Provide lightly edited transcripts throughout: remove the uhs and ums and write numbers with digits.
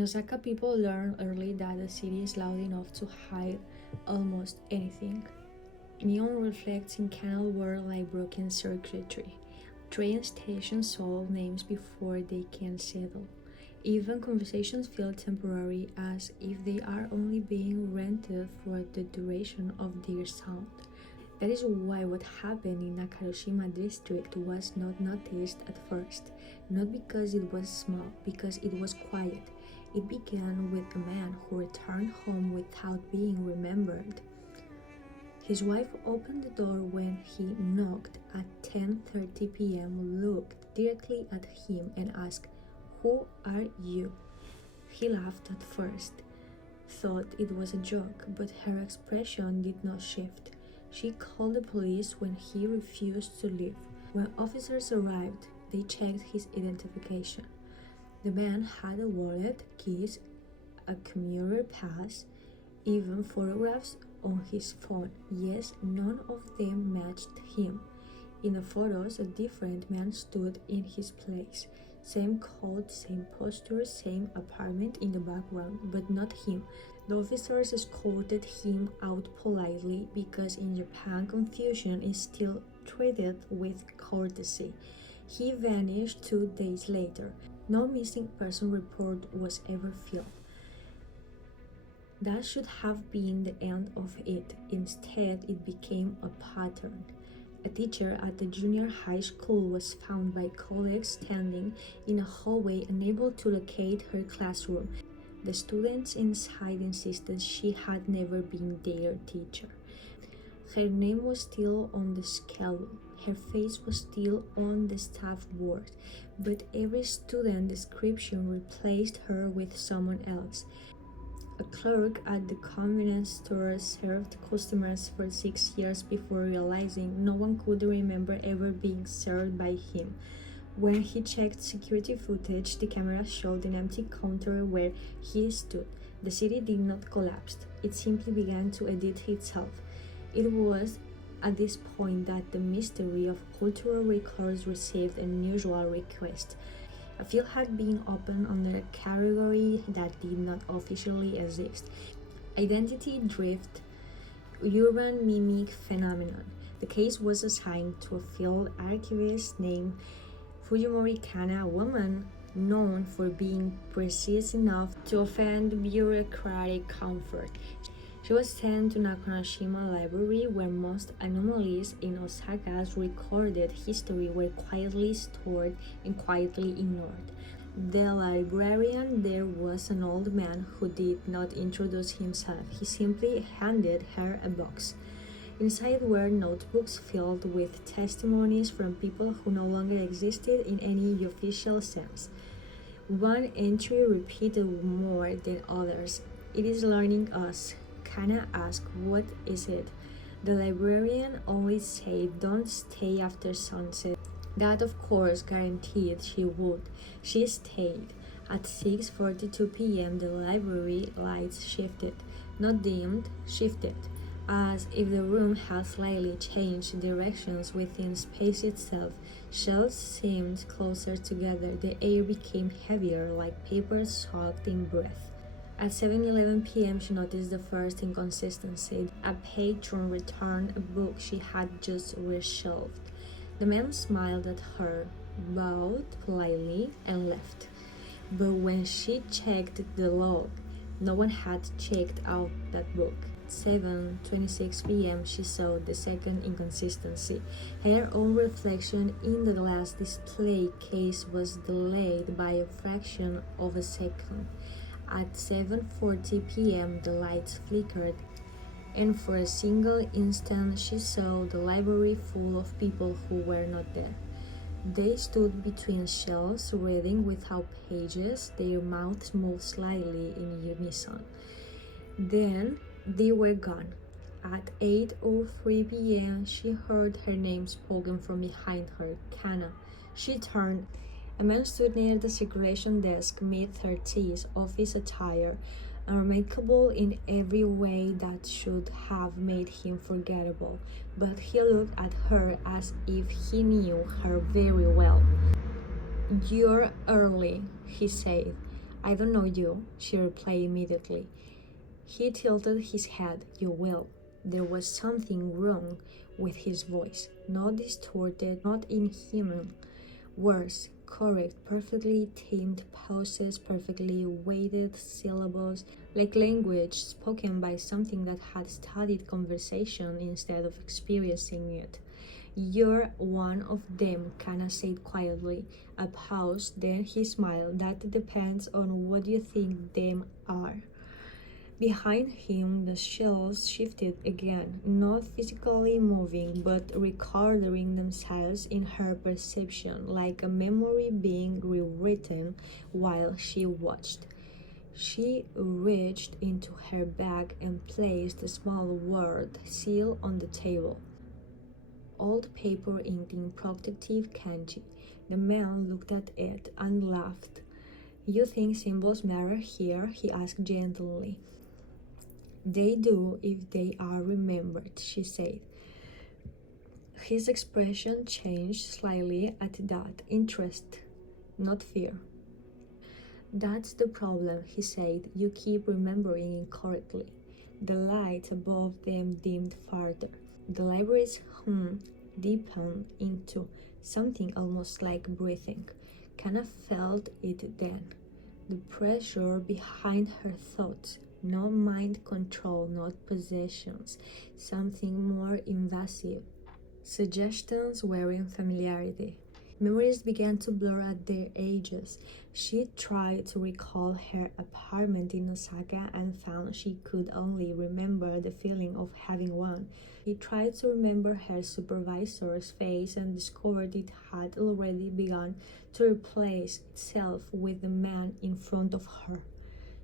In Osaka, people learn early that the city is loud enough to hide almost anything. Neon reflects in canal world like broken circuitry. Train stations solve names before they can settle. Even conversations feel temporary as if they are only being rented for the duration of their sound. That is why what happened in Nakaroshima district was not noticed at first, not because it was small, because it was quiet. It began with a man who returned home without being remembered. His wife opened the door when he knocked at 10:30 p.m., looked directly at him and asked, "Who are you?" He laughed at first, thought it was a joke, but her expression did not shift. She called the police when he refused to leave. When officers arrived, they checked his identification. The man had a wallet, keys, a commuter pass, even photographs on his phone. Yes, none of them matched him. In the photos, a different man stood in his place. Same coat, same posture, same apartment in the background, but not him. The officers escorted him out politely because in Japan confusion is still treated with courtesy. He vanished 2 days later. No missing person report was ever filed. That should have been the end of it. Instead, it became a pattern. A teacher at the junior high school was found by colleagues standing in a hallway unable to locate her classroom. The students inside insisted she had never been their teacher. Her name was still on the schedule. Her face was still on the staff board, but every student description replaced her with someone else. A clerk at the convenience store served customers for 6 years before realizing no one could remember ever being served by him. When he checked security footage, the camera showed an empty counter where he stood. The city did not collapse. It simply began to edit itself. It was at this point that the mystery of cultural records received an unusual request. A field had been opened under a category that did not officially exist. Identity drift, urban mimic phenomenon. The case was assigned to a field archivist named Fujimori Kana, a woman known for being precise enough to offend bureaucratic comfort. She was sent to Nakanoshima Library, where most anomalies in Osaka's recorded history were quietly stored and quietly ignored. The librarian there was an old man who did not introduce himself. He simply handed her a box. Inside were notebooks filled with testimonies from people who no longer existed in any official sense. One entry repeated more than others. "It is learning us." Kana asked, "What is it?" The librarian only said, "Don't stay after sunset." That, of course, guaranteed she would. She stayed. At 6:42 p.m., the library lights shifted. Not dimmed, shifted. As if the room had slightly changed directions within space itself. Shelves seemed closer together. The air became heavier, like paper soaked in breath. At 7:11 p.m., she noticed the first inconsistency. A patron returned a book she had just reshelved. The man smiled at her, bowed politely, and left. But when she checked the log, no one had checked out that book. 7:26 p.m., she saw the second inconsistency. Her own reflection in the glass display case was delayed by a fraction of a second. At 7:40 p.m., the lights flickered, and for a single instant she saw the library full of people who were not there. They stood between shelves, reading without pages, their mouths moved slightly in unison. Then they were gone. At 8:03 p.m., she heard her name spoken from behind her, "Kana." She turned. A man stood near the circulation desk, mid-30s, office attire, unremarkable in every way that should have made him forgettable, but he looked at her as if he knew her very well. "You're early," he said. I don't know you, she replied immediately. He tilted his head. You will. There was something wrong with his voice. Not distorted, not inhuman. Worse, correct, perfectly timed pauses, perfectly weighted syllables, like language spoken by something that had studied conversation instead of experiencing it. You're one of them, Kana said quietly. A pause, then he smiled. That depends on what you think them are. Behind him, the shells shifted again, not physically moving, but recording themselves in her perception, like a memory being rewritten while she watched. She reached into her bag and placed a small word seal on the table. Old paper inked in protective kanji. The man looked at it and laughed. You think symbols matter here? He asked gently. They do if they are remembered, she said. His expression changed slightly at that. Interest, not fear. That's the problem, he said. You keep remembering incorrectly. The light above them dimmed farther. The library's hum deepened into something almost like breathing. Kana felt it then. The pressure behind her thoughts. No mind control, not possessions, something more invasive. Suggestions wearing familiarity. Memories began to blur at their edges. She tried to recall her apartment in Osaka and found she could only remember the feeling of having one. She tried to remember her supervisor's face and discovered it had already begun to replace itself with the man in front of her.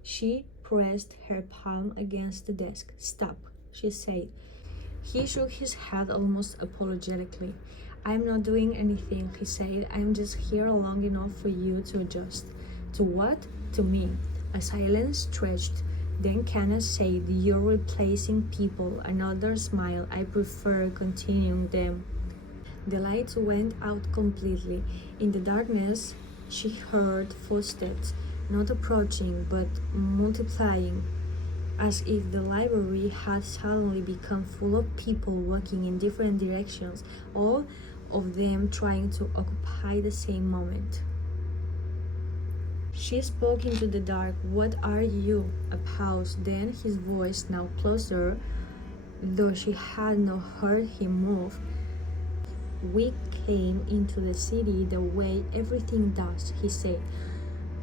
She pressed her palm against the desk. Stop, she said. He shook his head almost apologetically. I'm not doing anything, he said. I'm just here long enough for you to adjust. To what? To me. A silence stretched. Then Kana said, You're replacing people. Another smile. I prefer continuing them. The lights went out completely. In the darkness, she heard footsteps, not approaching, but multiplying, as if the library had suddenly become full of people walking in different directions, all of them trying to occupy the same moment. She spoke into the dark. What are you? A pause, then his voice, now closer, though she had not heard him move. We came into the city the way everything does, he said.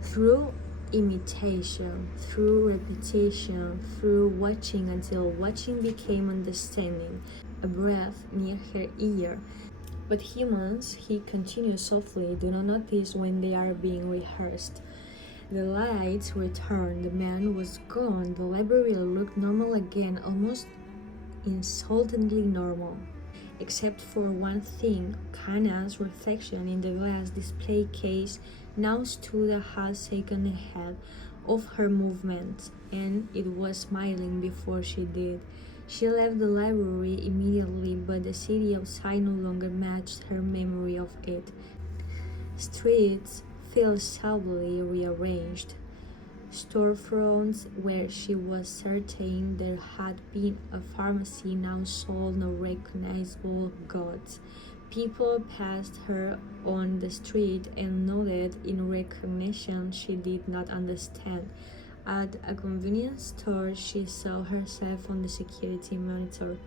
Through imitation, through repetition, through watching until watching became understanding. A breath near her ear. But humans, he continued softly, do not notice when they are being rehearsed. The lights returned, the man was gone, the library looked normal again, almost insultingly normal. Except for one thing, Kana's reflection in the glass display case now stood a half second ahead of her movements, and it was smiling before she did. She left the library immediately, but the city outside no longer matched her memory of it. Streets felt soberly rearranged. Storefronts where she was certain there had been a pharmacy now sold no recognizable goods. People passed her on the street and nodded in recognition she did not understand. At a convenience store, she saw herself on the security monitor,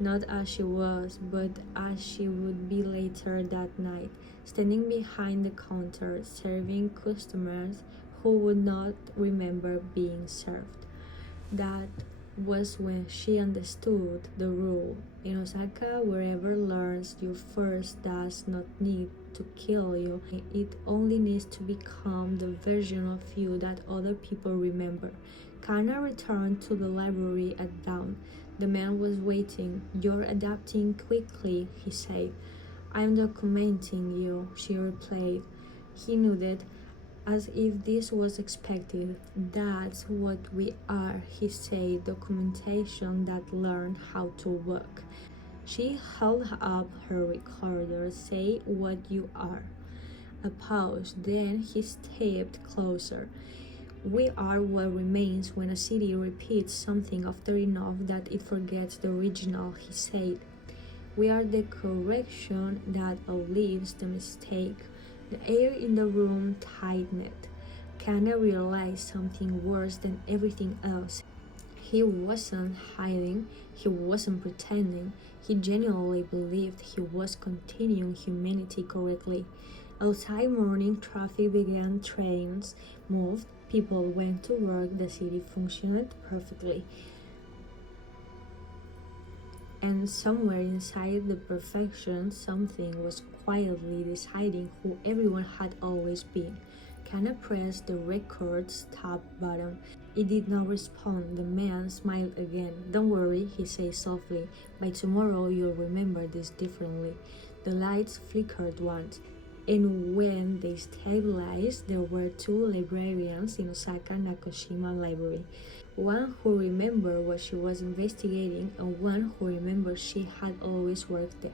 not as she was, but as she would be later that night, standing behind the counter, serving customers who would not remember being served. That was when she understood the rule. In Osaka, wherever learns you first does not need to kill you. It only needs to become the version of you that other people remember. Kana returned to the library at dawn. The man was waiting. You're adapting quickly, he said. I'm documenting you, she replied. He nodded, as if this was expected. That's what we are, he said, documentation that learned how to work. She held up her recorder. Say what you are. A pause, then he stepped closer. We are what remains when a city repeats something often enough that it forgets the original, he said. We are the correction that outlives the mistake. The air in the room tightened. Kana realized something worse than everything else. He wasn't hiding, he wasn't pretending, he genuinely believed he was continuing humanity correctly. Outside morning traffic began, trains moved, people went to work, the city functioned perfectly. And somewhere inside the perfection, something was quietly deciding who everyone had always been. Kana pressed the record's top button. It did not respond. The man smiled again. Don't worry, he said softly. By tomorrow you'll remember this differently. The lights flickered once, and when they stabilized, there were two librarians in Osaka Nakoshima Library. One who remembered what she was investigating, and one who remembered she had always worked there.